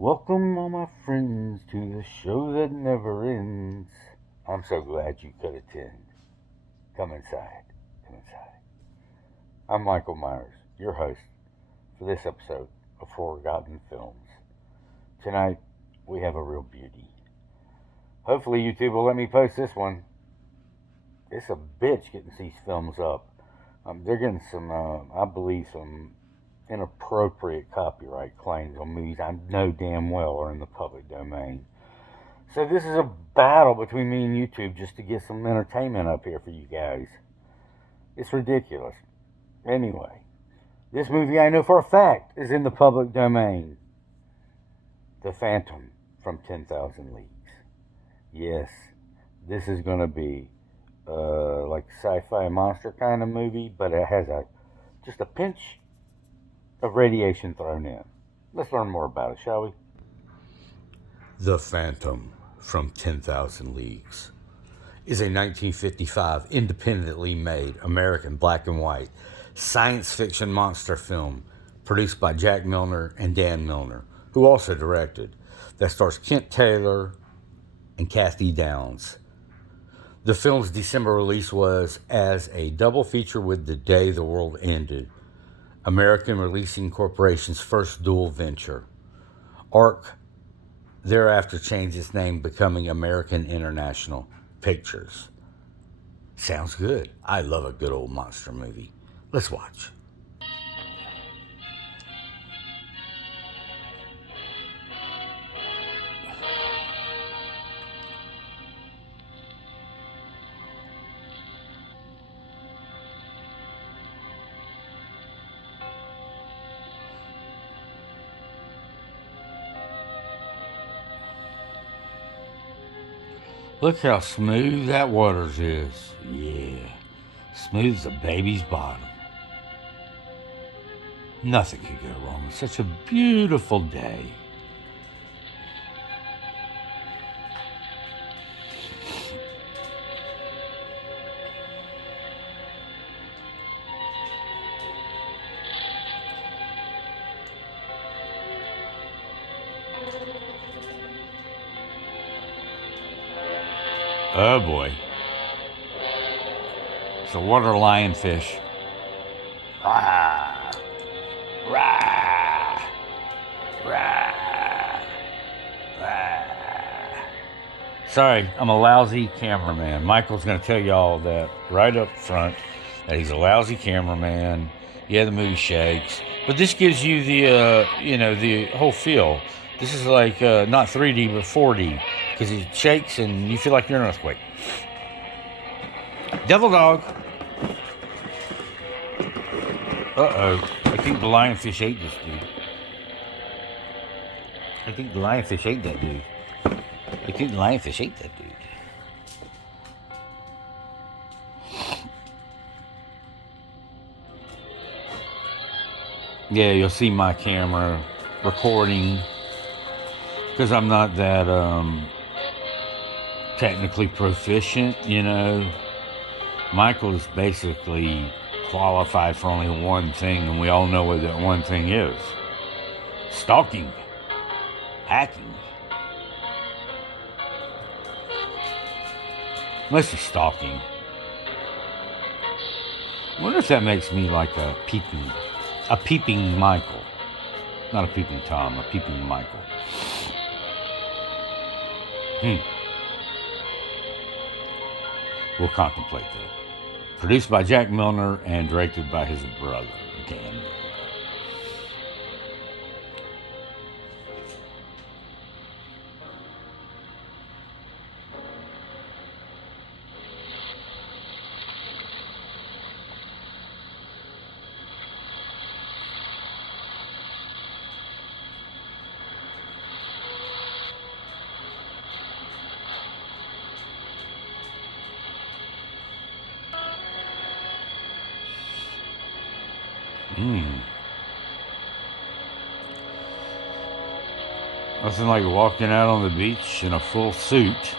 Welcome, all my friends, to the show that never ends. I'm so glad you could attend. Come inside. Come inside. I'm Michael Myers, your host for this episode of Forgotten Films. Tonight, we have a real beauty. Hopefully, YouTube will let me post this one. It's a bitch getting these films up. They're getting some, I believe, some inappropriate copyright claims on movies I know damn well are in the public domain. So this is a battle between me and YouTube just to get some entertainment up here for you guys. It's ridiculous. Anyway, this movie I know for a fact is in the public domain. The Phantom from 10,000 Leagues. Yes, this is going to be like a sci-fi monster kind of movie, but it has just a pinch of radiation thrown in. Let's learn more about it, shall we? The Phantom from 10,000 Leagues is a 1955 independently made American black and white science fiction monster film produced by Jack Milner and Dan Milner, who also directed, that stars Kent Taylor and Kathy Downs. The film's December release was as a double feature with The Day the World Ended, American Releasing Corporation's first dual venture. ARC thereafter changed its name, becoming American International Pictures. Sounds good. I love a good old monster movie. Let's watch. Look how smooth that waters is. Yeah, smooth as a baby's bottom. Nothing could go wrong. It's such a beautiful day. Oh boy. It's a water lionfish. Rah! Rah! Rah! Rah! Sorry, I'm a lousy cameraman. Michael's going to tell y'all that right up front, that he's a lousy cameraman. Yeah, the movie shakes, but this gives you the whole feel. This is like not 3D but 4D because it shakes and you feel like you're in an earthquake. Devil dog. Uh-oh. I think the lionfish ate this dude. I think the lionfish ate that dude. Yeah, you'll see my camera recording because I'm not that technically proficient, Michael is basically qualified for only one thing, and we all know what that one thing is. Stalking. Hacking. Mostly stalking. I wonder if that makes me like a peeping Michael. Not a peeping Tom, a peeping Michael. We'll contemplate that. Produced by Jack Milner and directed by his brother, Dan Milner. Nothing like walking out on the beach in a full suit.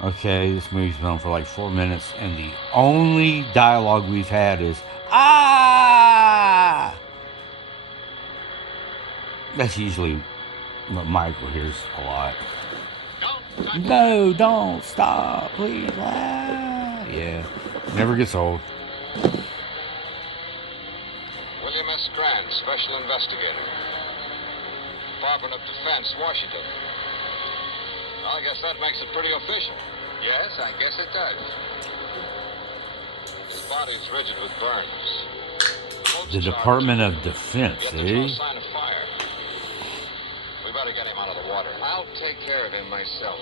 Okay, this movie's been on for like 4 minutes, and the only dialogue we've had is "Ah!" That's usually what Michael hears a lot. No, don't stop, please. Ah. Yeah, never gets old. William S. Grant, Special Investigator. Department of Defense, Washington. Well, I guess that makes it pretty official. Yes, I guess it does. His body's rigid with burns. The Department of Defense, Yet there's no sign of fire. We better get him out of the water. I'll take care of him myself.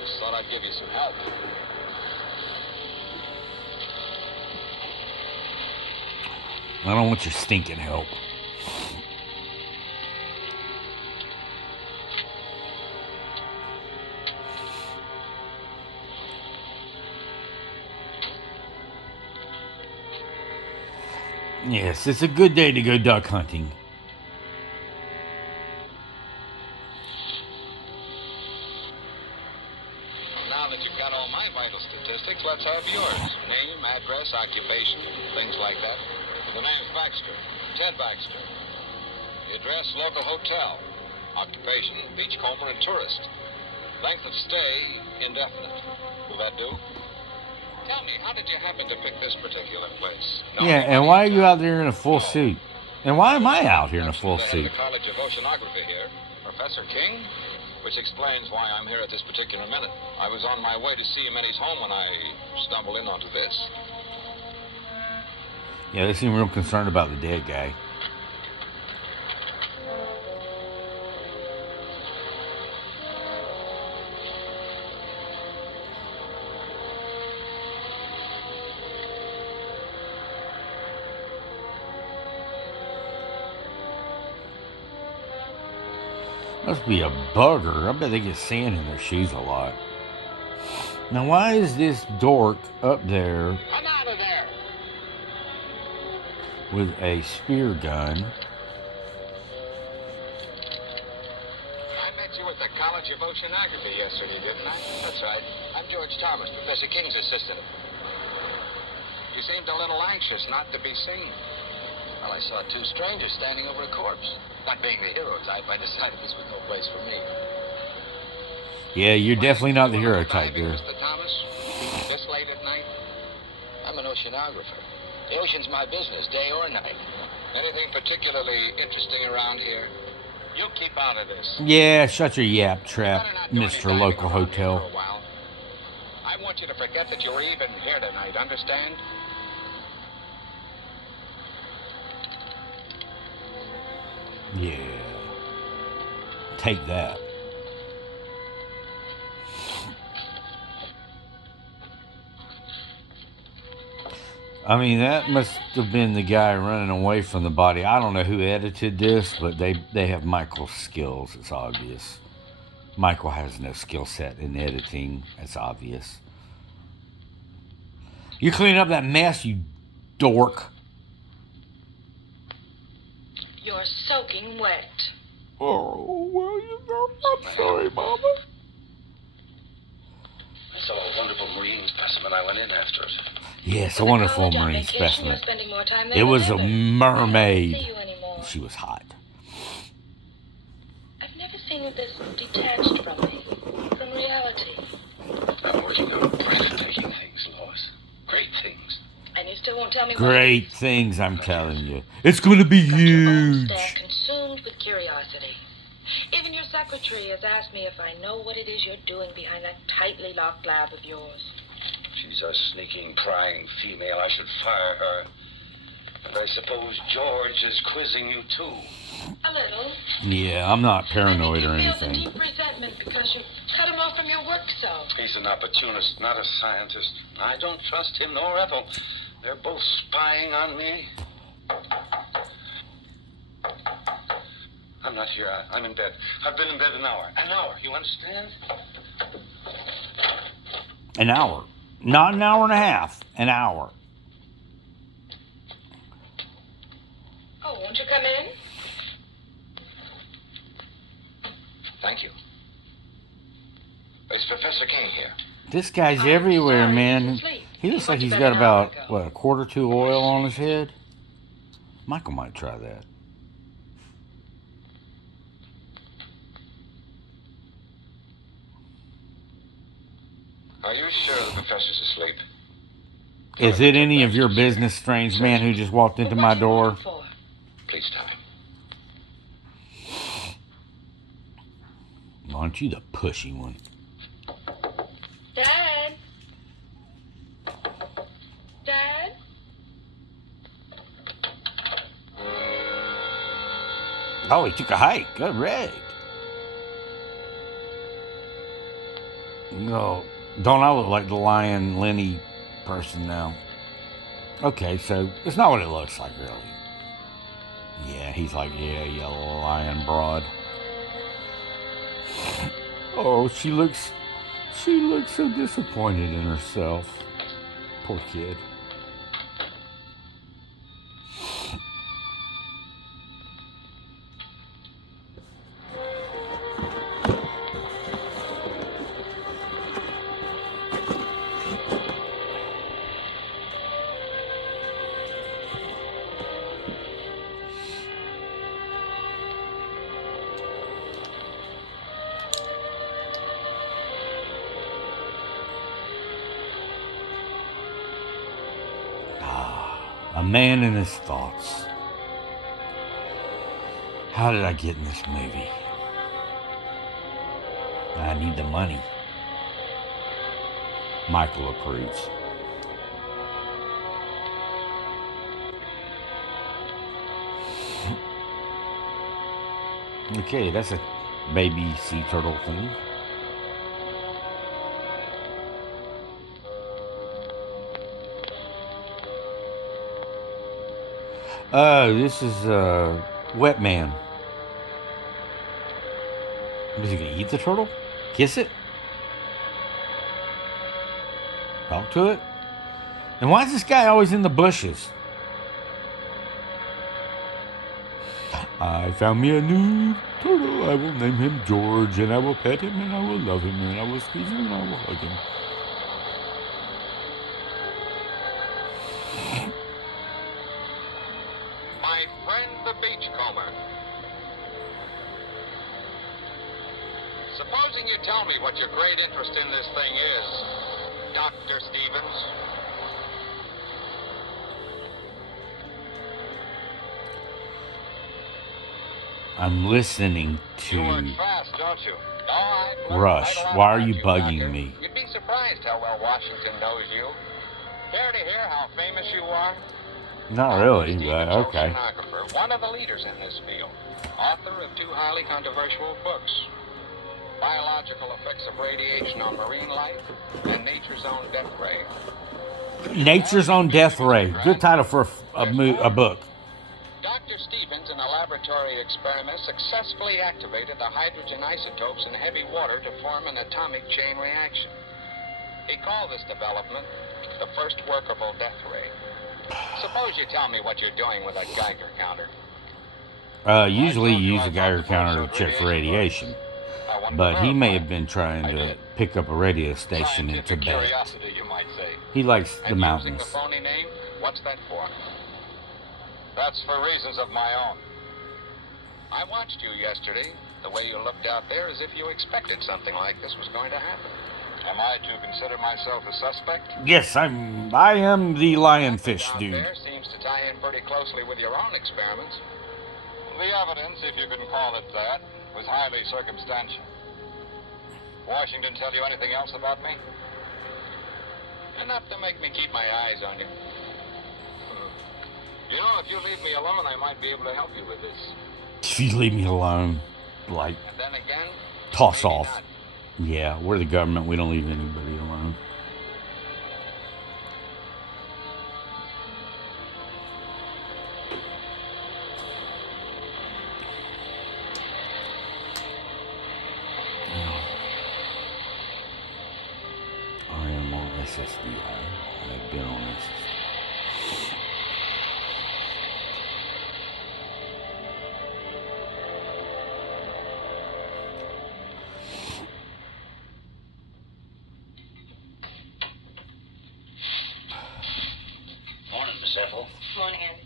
Just thought I'd give you some help. I don't want your stinking help. Yes, it's a good day to go duck hunting. Now that you've got all my vital statistics, let's have yours. Name, address, occupation, things like that. The name's Baxter. Ted Baxter. The address, local hotel. Occupation, beachcomber and tourist. Length of stay, indefinite. Will that do? Tell me, how did you happen to pick this particular place? Yeah, and why are you out there in a full suit? And why am I out here in a full suit? The College of Oceanography here. Professor King? Which explains why I'm here at this particular minute. I was on my way to see Minnie's home when I stumbled in onto this. Yeah, they seem real concerned about the dead guy. Must be a bugger. I bet they get sand in their shoes a lot. Now, why is this dork up there? I'm out of there! With a spear gun? I met you at the College of Oceanography yesterday, didn't I? That's right. I'm George Thomas, Professor King's assistant. You seemed a little anxious not to be seen. Well, I saw two strangers standing over a corpse. Not being the hero type, I decided this was no place for me. Yeah, you're definitely not the hero type, dear. Mr. Thomas, this late at night? I'm an oceanographer. The ocean's my business, day or night. Anything particularly interesting around here? You keep out of this. Yeah, shut your yap trap, Mr. Local Hotel. I want you to forget that you were even here tonight, understand? Yeah. Take that. I mean, that must have been the guy running away from the body. I don't know who edited this, but they have Michael's skills. It's obvious. Michael has no skill set in editing. It's obvious. You clean up that mess, you dork. You're soaking wet. Oh, well, you know, I'm sorry, Mama. I saw a wonderful marine specimen. I went in after it. Yes, a wonderful marine specimen. It was a mermaid. She was hot. I've never seen you this detached from me, from reality. I'm working on breathtaking things, Lois. Great things. And you still won't tell me Great things, I'm telling you. It's going to be huge. Stand consumed with curiosity. Even your secretary has asked me if I know what it is you're doing behind that tightly locked lab of yours. She's a sneaking, prying female. I should fire her. And I suppose George is quizzing you, too. A little. Yeah, I'm not paranoid or anything. He feels a deep resentment because you cut him off from your work so. He's an opportunist, not a scientist. I don't trust him nor Ethel. They're both spying on me. I'm not here. I'm in bed. I've been in bed an hour. An hour, you understand? An hour. Not an hour and a half. An hour. Oh, won't you come in? Thank you. Is Professor King here? This guy's everywhere, sorry, man. he's asleep. He looks He like went he's to got bed an hour about, ago. what, a quarter to oil on his head? Michael might try that. Are you sure the professor's asleep? Is it any of your business, strange man who just walked into But my what do you door? want him for? Please tell him. Aren't you the pushy one? Dad? Dad? Oh, he took a hike. Good right. No, don't I look like the Lion Lenny person now? Okay, so it's not what it looks like, really. Yeah, he's like, yeah, you lion broad. Oh, she looks so disappointed in herself. Poor kid. A man in his thoughts. How did I get in this movie? I need the money. Michael approves. Okay, that's a baby sea turtle thing. Oh, this is Wet Man. Is he gonna eat the turtle? Kiss it? Talk to it? And why is this guy always in the bushes? I found me a new turtle. I will name him George, and I will pet him, and I will love him, and I will squeeze him, and I will hug him. My friend the beachcomber. Supposing you tell me what your great interest in this thing is, Dr. Stevens. I'm listening You work to fast, don't you? Oh, I've learned Rush. quite a lot Why are about you bugging Doctor. me? You'd be surprised how well Washington knows you. Care to hear how famous you are? Not Dr. really, Stevens, but okay. oceanographer, one of the leaders in this field, author of 2 highly controversial books, Biological Effects of Radiation on Marine Life and Nature's Own Death Ray. Nature's Own Death Ray. Good title for a book. Dr. Stevens, in a laboratory experiment, successfully activated the hydrogen isotopes in heavy water to form an atomic chain reaction. He called this development the first workable death ray. Suppose you tell me what you're doing with a Geiger counter. Usually you use a Geiger counter to check for radiation, but he may have been trying to pick up a radio station in Scientific Tibet. curiosity, you might say. He likes the And using mountains. the phony name, what's that for? That's for reasons of my own. I watched you yesterday. The way you looked out there as if you expected something like this was going to happen. Am I to consider myself a suspect? Yes, I am the lionfish Out dude. there seems to tie in pretty closely with your own experiments. The evidence, if you can call it that, was highly circumstantial. Washington tell you anything else about me? Enough to make me keep my eyes on you. You know, if you leave me alone, I might be able to help you with this. If you leave me alone, like, And then again, toss maybe off. not. Yeah, we're the government. We don't leave anybody alone. I am on SSDI. I've been on SSDI. morning, Andy.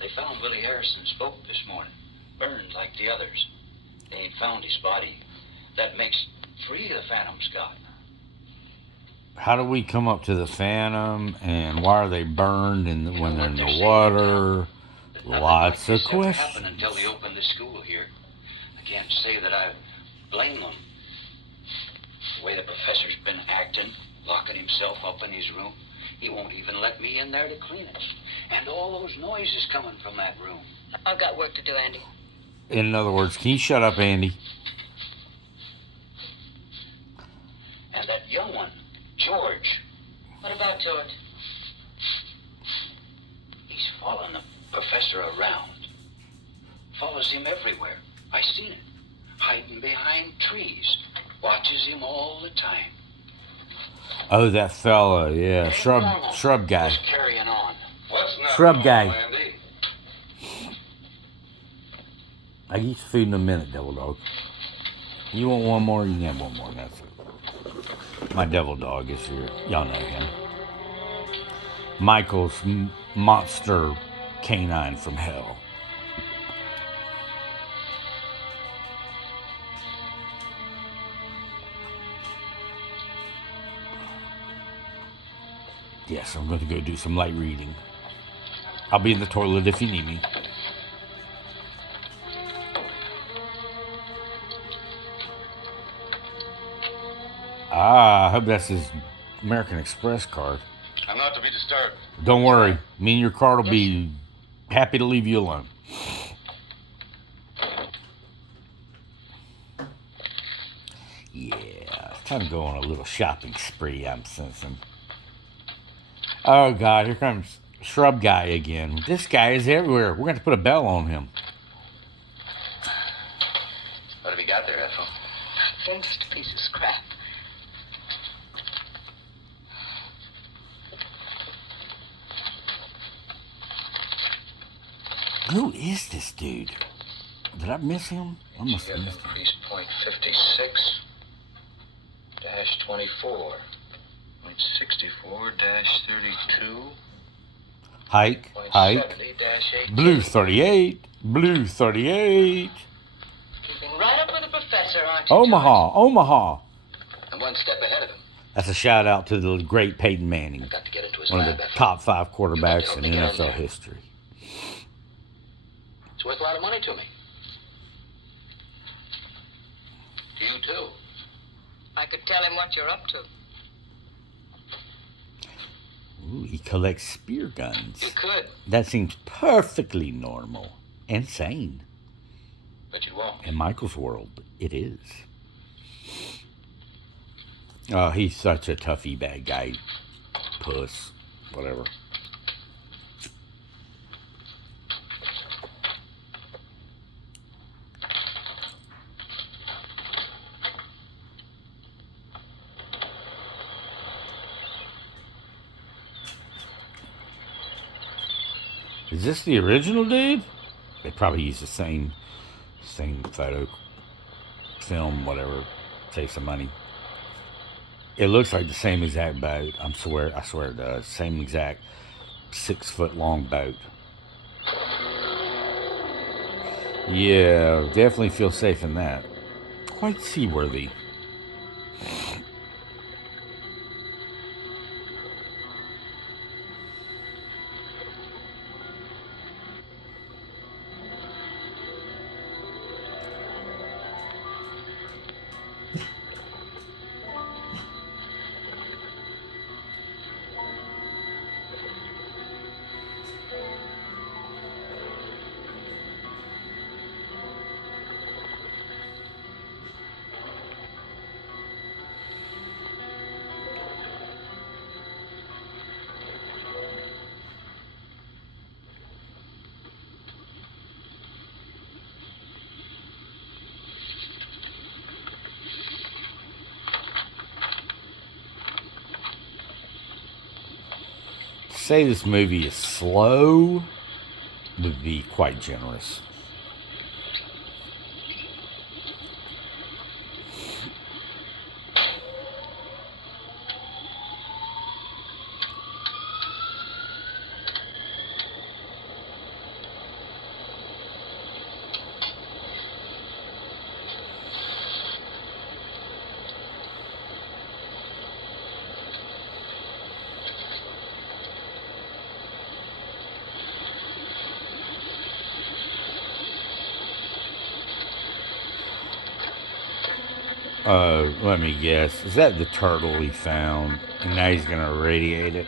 They found Willie Harrison's boat this morning, burned like the others. They ain't found his body. That makes 3 of the Phantoms got. How do we come up to the Phantom, and why are they burned when they're in the water? Lots of questions. Happened until they opened the school here. I can't say that I blame them. The way the professor's been acting, locking himself up in his room. He won't even let me in there to clean it. And all those noises coming from that room. I've got work to do, Andy. In other words, can you shut up, Andy? And that young one, George. What about George? He's following the professor around. Follows him everywhere. I seen it. Hiding behind trees. Watches him all the time. Oh, that fella, yeah, shrub guy. Just carrying on. What's not Shrub normal, guy. Andy? I eat food in a minute, Devil Dog. You want one more? You can have one more. That's it. My Devil Dog is here. Y'all know him. Michael's monster canine from hell. Yes, I'm going to go do some light reading. I'll be in the toilet if you need me. I hope that's his American Express card. I'm not to be disturbed. Don't worry. Me and your card will be happy to leave you alone. Yeah, it's time to go on a little shopping spree, I'm sensing. Oh, God, here comes Shrub Guy again. This guy is everywhere. We're going to put a bell on him. What have you got there, Ethel? Nothing, just a piece of scrap. Who is this dude? Did I miss him? I must have missed him. Increase point 56 dash 24. Point 64 dash 32. Hike, Point hike. 70 dash 18. Blue 38. Blue 38. Keeping right up with the professor, aren't you, Omaha, Omaha. I'm one step ahead of him. That's a shout out to the great Peyton Manning, I've got to get into his one of lab, the Ethel. top 5 quarterbacks in You better help me get in NFL there. history. It's worth a lot of money to me. To you, too. I could tell him what you're up to. Ooh, he collects spear guns. You could, That seems perfectly normal and sane. but you won't. In Michael's world, it is. Oh, he's such a toughy bad guy. Puss. Whatever. Is this the original dude? They probably use the same photo, film, whatever. Save some money. It looks like the same exact boat. I swear it does. Same exact 6 foot long boat. Yeah, definitely feel safe in that. Quite seaworthy. To say this movie is slow would be quite generous. Let me guess. Is that the turtle he found? And now he's gonna irradiate it?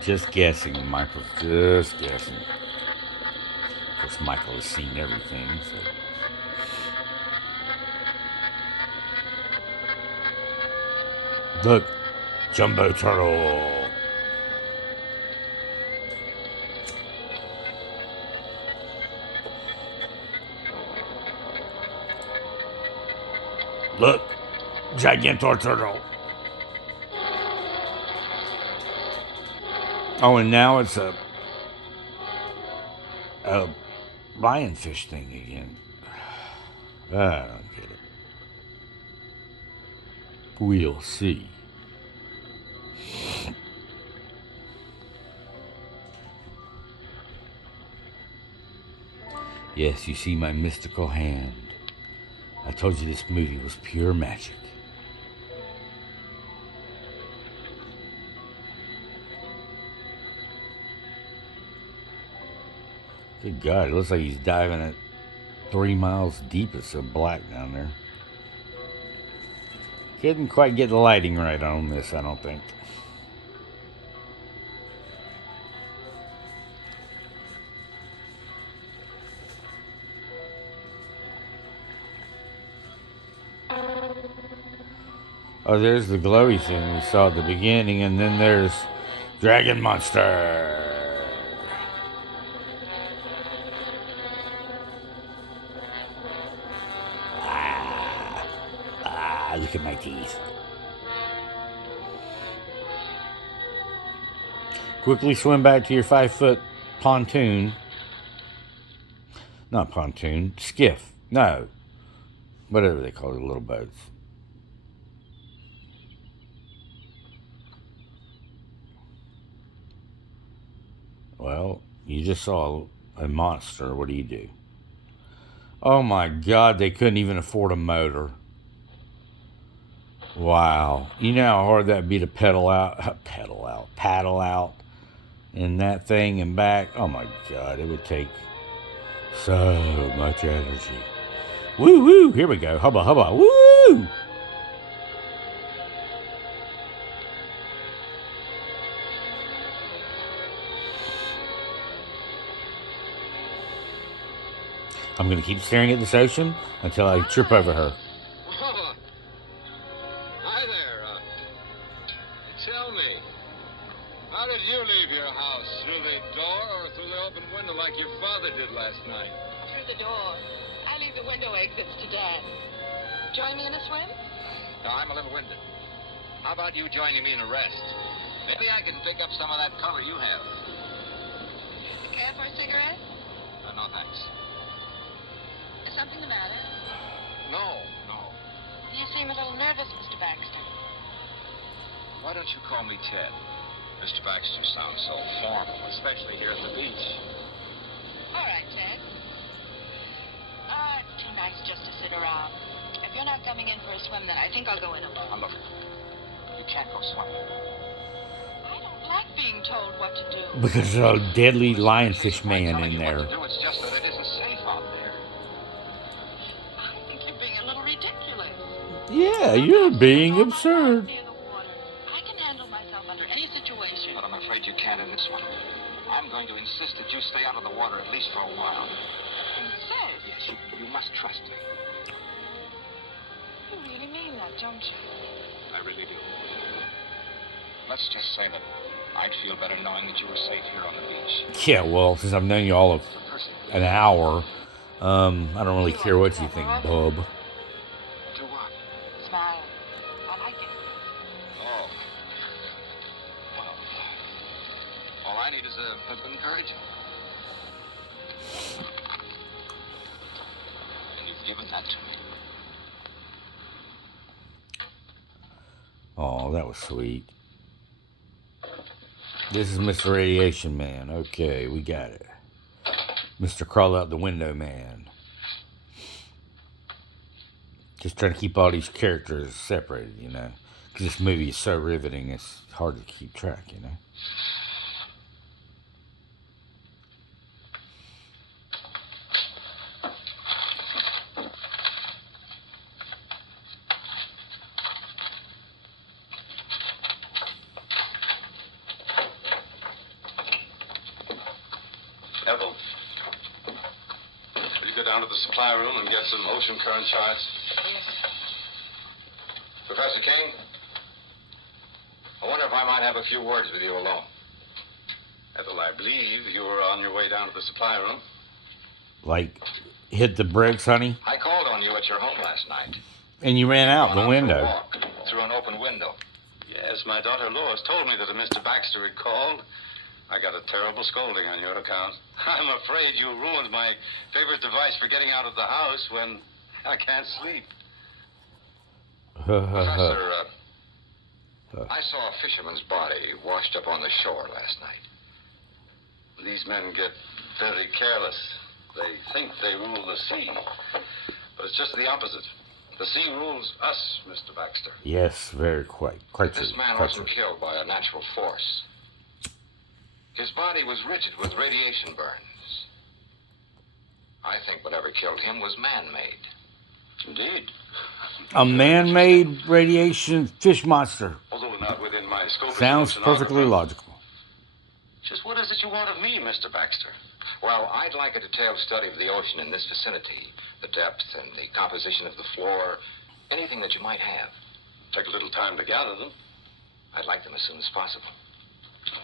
Just guessing, Michael's just guessing. Of course, Michael has seen everything, so. Look, Jumbo Turtle. Look, Gigantor Turtle. Oh, and now it's a lionfish thing again. I don't get it. We'll see. Yes, you see my mystical hand. I told you this movie was pure magic. Good God, it looks like he's diving at 3 miles deep. It's so black down there. Couldn't quite get the lighting right on this, I don't think. Oh, there's the glowy thing we saw at the beginning, and then there's Dragon Monster. Look at my teeth. Quickly swim back to your 5-foot pontoon. Not pontoon, skiff. No. Whatever they call the little boats. Well, you just saw a monster. What do you do? Oh my God, they couldn't even afford a motor. Wow. You know how hard that'd be to paddle out in that thing and back? Oh my God, it would take so much energy. Woo woo, here we go. Hubba hubba, woo! I'm going to keep staring at this ocean until I trip over her. Oh, hi there. Tell me, how did you leave your house? Through the door or through the open window like your father did last night? Through the door. I leave the window exits to Dad. Join me in a swim? No, I'm a little winded. How about you joining me in a rest? Maybe I can pick up some of that color you have. Care for a cigarette? No, thanks. Is something the matter? No. You seem a little nervous, Mr. Baxter. Why don't you call me Ted? Mr. Baxter sounds so formal, especially here at the beach. All right, Ted. It's too nice just to sit around. If you're not coming in for a swim, then I think I'll go in alone. Now, look, you can't go swimming. I don't like being told what to do. Because there's a deadly lionfish man in there. It's just that it isn't safe out there. I think you're being a little ridiculous. Yeah, you're being absurd. Near the water. I can handle myself under any situation. But I'm afraid you can't in this one. I'm going to insist that you stay out of the water at least for a while. Insist? Yes, you must trust me. You really mean that, don't you? I really do. Let's just say that I'd feel better knowing that you were safe here on the beach. Yeah, well, since I've known you all of an hour, I don't really care what you think, bub. Do what? Smile. I like it. Oh. Well, all I need is a bit of encouragement. And you've given that to me. Oh, that was sweet. This is Mr. Radiation Man. Okay, we got it. Mr. Crawl Out the Window Man. Just trying to keep all these characters separated, you know. Because this movie is so riveting, it's hard to keep track, you know. supply room and get some ocean current charts? Yes. Professor King, I wonder if I might have a few words with you alone. Ethel, I believe you were on your way down to the supply room. Like, hit the bricks, honey? I called on you at your home last night. And you ran out the window. For a walk through an open window. Yes, my daughter Lois told me that a Mr. Baxter had called. I got a terrible scolding on your account. I'm afraid you ruined my favorite device for getting out of the house when I can't sleep. Professor, I saw a fisherman's body washed up on the shore last night. These men get very careless. They think they rule the sea. But it's just the opposite. The sea rules us, Mr. Baxter. Yes, very quite true. This man wasn't killed by a natural force. His body was rigid with radiation burns. I think whatever killed him was man-made. Indeed. A man-made radiation fish monster. Although not within my scope. Sounds perfectly logical. Just what is it you want of me, Mr. Baxter? Well, I'd like a detailed study of the ocean in this vicinity. The depth and the composition of the floor. Anything that you might have. Take a little time to gather them. I'd like them as soon as possible.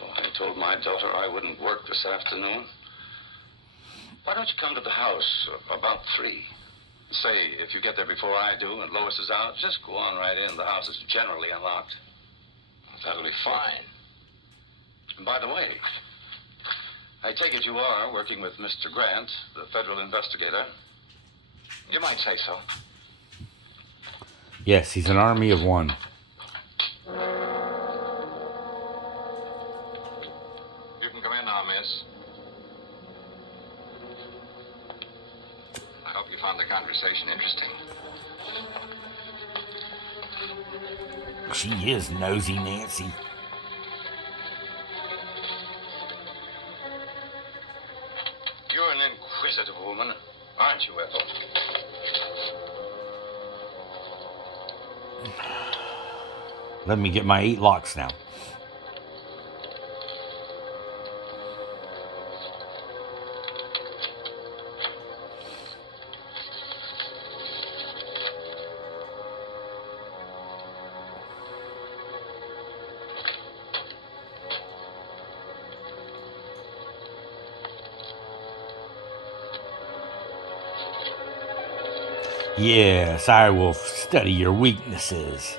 Oh, I told my daughter I wouldn't work this afternoon. Why don't you come to the house about 3? Say, if you get there before I do and Lois is out, just go on right in. The house is generally unlocked. That'll be fine. And by the way, I take it you are working with Mr. Grant, the federal investigator. You might say so. Yes, he's an army of one. You can come in now, miss. I hope you found the conversation interesting. She is nosy, Nancy. You're an inquisitive woman, aren't you, Ethel? Let me get my 8 locks now. Yes, I will study your weaknesses.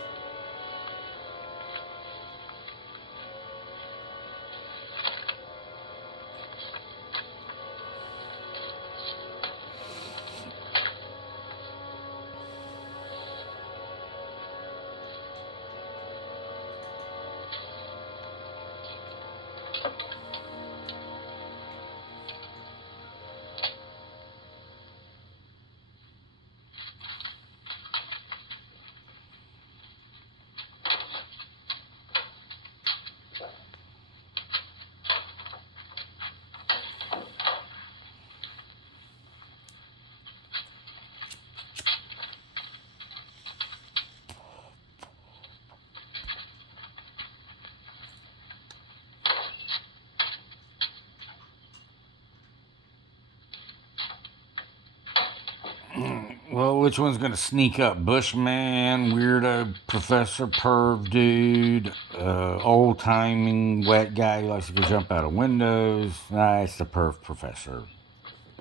Well, which one's gonna sneak up? Bushman, weirdo, professor, perv dude, old timing wet guy who likes to go jump out of windows. Nah, it's the perv professor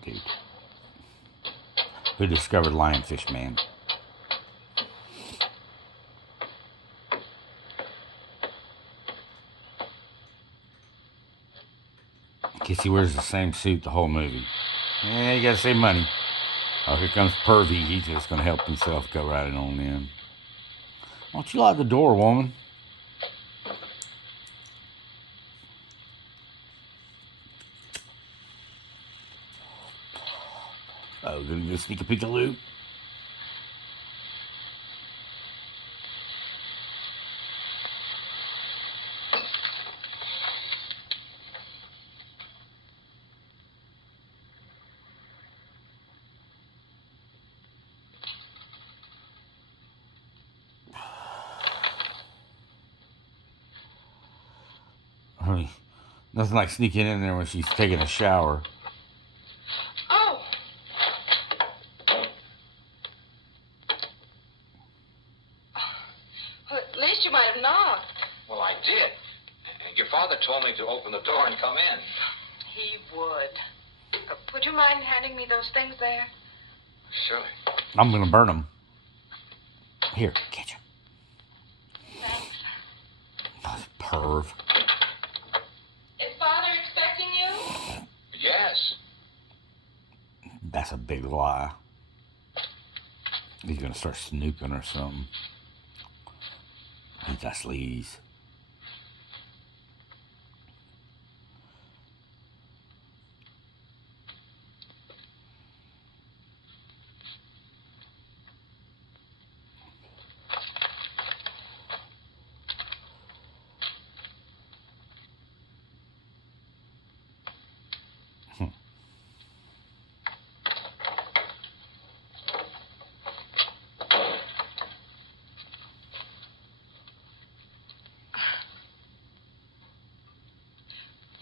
dude who discovered Lionfish Man. Guess he wears the same suit the whole movie. Yeah, you gotta save money. Oh, here comes Pervy. He's just going to help himself go right on in. Why don't you lock the door, woman? Oh, gonna go sneak a peek of loot? I mean, nothing like sneaking in there when she's taking a shower. Oh! you might have knocked. Well, I did. And your father told me to open the door and come in. He would. Would you mind handing me those things there? Surely. I'm going to burn them. Here, catch him. Thanks. Oh, perv. Is Father expecting you? Yes. That's a big lie. He's going to start snooping or something. He just leaves.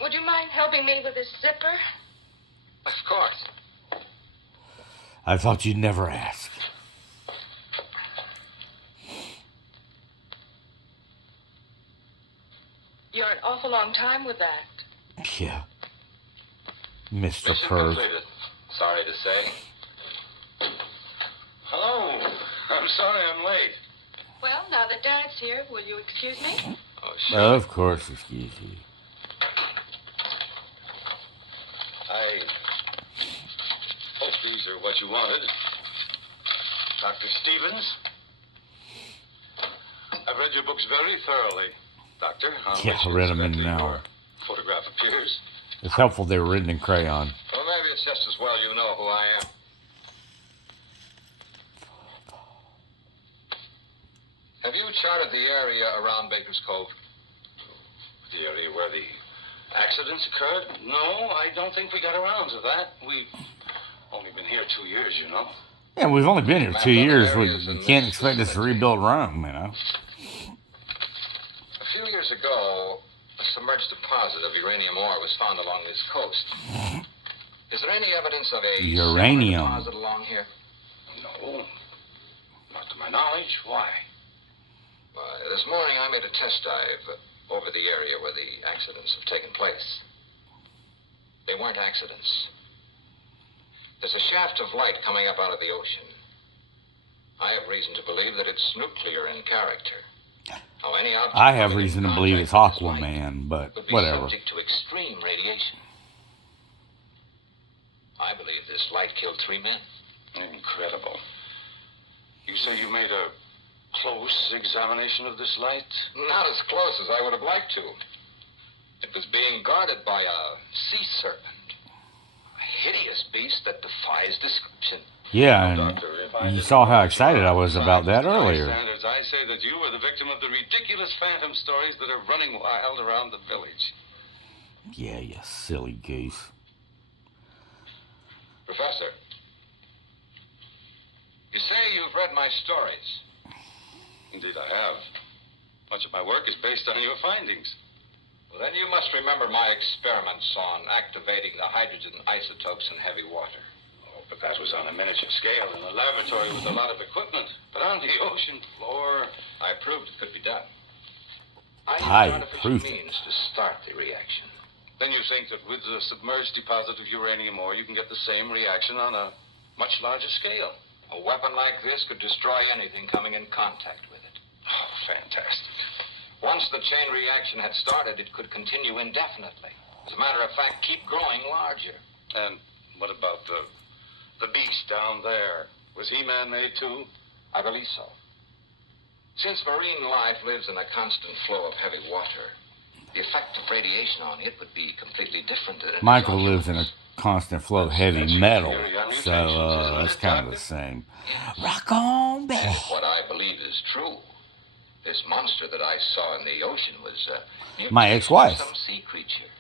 Would you mind helping me with this zipper? Of course. I thought you'd never ask. You're an awful long time with that. Yeah. Mr. Mission Perv. completed. Sorry to say. Hello. I'm sorry I'm late. Well, now that Dad's here, will you excuse me? Oh, sure. Of course, excuse you. I hope these are what you wanted. Dr. Stevens. I've read your books very thoroughly, Doctor. Yeah, I read them in an hour. Photograph appears. It's helpful they were written in crayon. Well, maybe it's just as well you know who I am. Have you charted the area around Baker's Cove? The area where the accidents occurred? No, I don't think we got around to that. We've only been here 2 years, you know. Yeah, we've only been here 2 years. We Areas in can't this expect us to vicinity. rebuild Rome, you know. A few years ago, a submerged deposit of uranium ore was found along this coast. Is there any evidence of a similar Uranium. deposit along here? No, not to my knowledge. Why? This morning I made a test dive over the area where the accidents have taken place. They weren't accidents. There's a shaft of light coming up out of the ocean. I have reason to believe that it's nuclear in character. Now, any object I have coming in reason to believe it's contact with this light Aquaman, but would be whatever. subject to extreme radiation. I believe this light killed 3 men. Incredible. You say you made a close examination of this light? Not as close as I would have liked to. It was being guarded by a sea serpent. A hideous beast that defies description. Yeah, Doctor, if I and you didn't saw how know excited I was about that science earlier. standards, I say that you were the victim of the ridiculous phantom stories that are running wild around the village. Yeah, you silly goose. Professor, you say you've read my stories. Indeed, I have. Much of my work is based on your findings. Well, then you must remember my experiments on activating the hydrogen isotopes in heavy water. Oh, but that was on a miniature scale in a laboratory with a lot of equipment. But on the ocean floor, I proved it could be done. I used artificial proved it. means to start the reaction. Then you think that with the submerged deposit of uranium ore, you can get the same reaction on a much larger scale. A weapon like this could destroy anything coming in contact with it. Oh, fantastic. Once the chain reaction had started, it could continue indefinitely. As a matter of fact, keep growing larger. And what about the beast down there? Was he man-made too? I believe so. Since marine life lives in a constant flow of heavy water, the effect of radiation on it would be completely different than it Michael is on lives in a humans. constant flow of heavy metal, so that's kind of the same. Rock on, baby. If what I believe is true, this monster that I saw in the ocean was My mutation of ex-wife. some sea creature.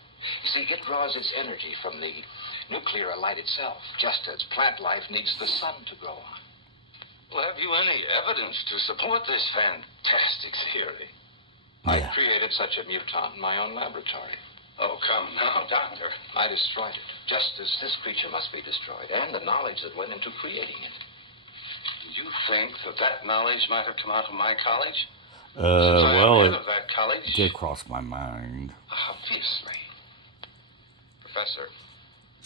You see, it draws its energy from the nuclear light itself, just as plant life needs the sun to grow on. Well, have you any evidence to support this fantastic theory? I Yeah. created such a mutant in my own laboratory. Oh, come now, Doctor. I destroyed it, just as this creature must be destroyed, and the knowledge that went into creating it. You think that knowledge might have come out of my college? Since I am Well, head it of that college, did cross my mind. obviously. Professor,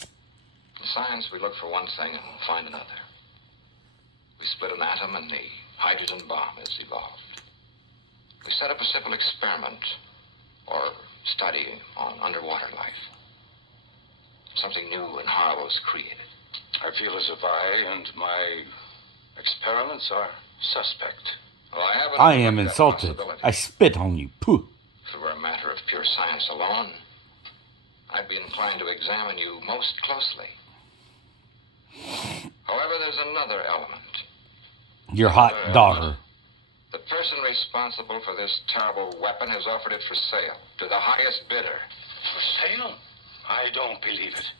in science we look for one thing and find another. We split an atom and the hydrogen bomb is evolved. We set up a simple experiment or study on underwater life. Something new and horrible is created. I feel as if I and my experiments are suspect. Well, I haven't I am overlooked that insulted. possibility. I spit on you. Pooh. If it were a matter of pure science alone, I'd be inclined to examine you most closely. However, there's another element. Your hot daughter. The person responsible for this terrible weapon has offered it for sale to the highest bidder. For sale? I don't believe it.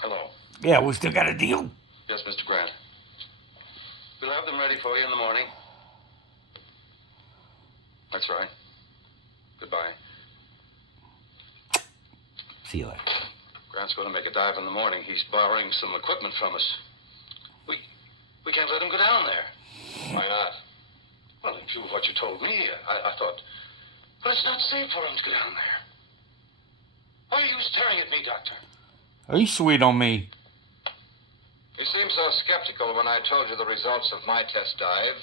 Hello. Yeah, we still got a deal. Yes, Mr. Grant. We'll have them ready for you in the morning. That's right. Goodbye. See you later. Grant's going to make a dive in the morning. He's borrowing some equipment from us. We can't let him go down there. Why not? Well, in view of what you told me, I thought... But it's not safe for him to go down there. Why are you staring at me, Doctor? Are you sweet on me? You seemed so skeptical when I told you the results of my test dive.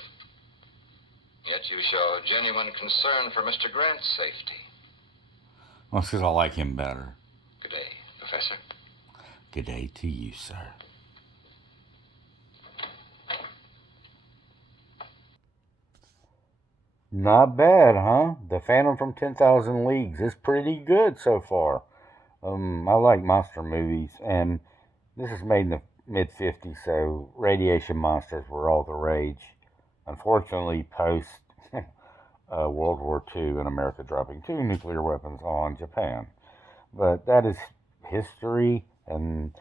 Yet you show genuine concern for Mr. Grant's safety. Well, it's because I like him better. Good day, Professor. Good day to you, sir. Not bad, huh? The Phantom from 10,000 Leagues is pretty good so far. I like monster movies, and this is made in the mid-50s, so radiation monsters were all the rage. Unfortunately, post World War II and America dropping 2 nuclear weapons on Japan. But that is history, and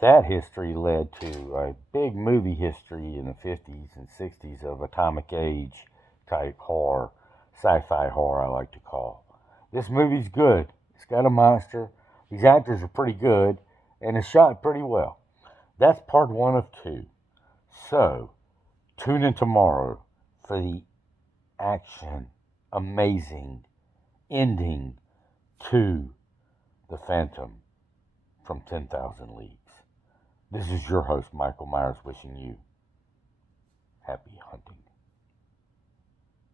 that history led to a big movie history in the 50s and 60s of atomic age type horror, sci-fi horror I like to call. This movie's good. It's got a monster. These actors are pretty good, and it's shot pretty well. That's part 1 of 2. So, tune in tomorrow for the action, amazing ending to The Phantom from 10,000 Leagues. This is your host, Michael Myers, wishing you happy hunting.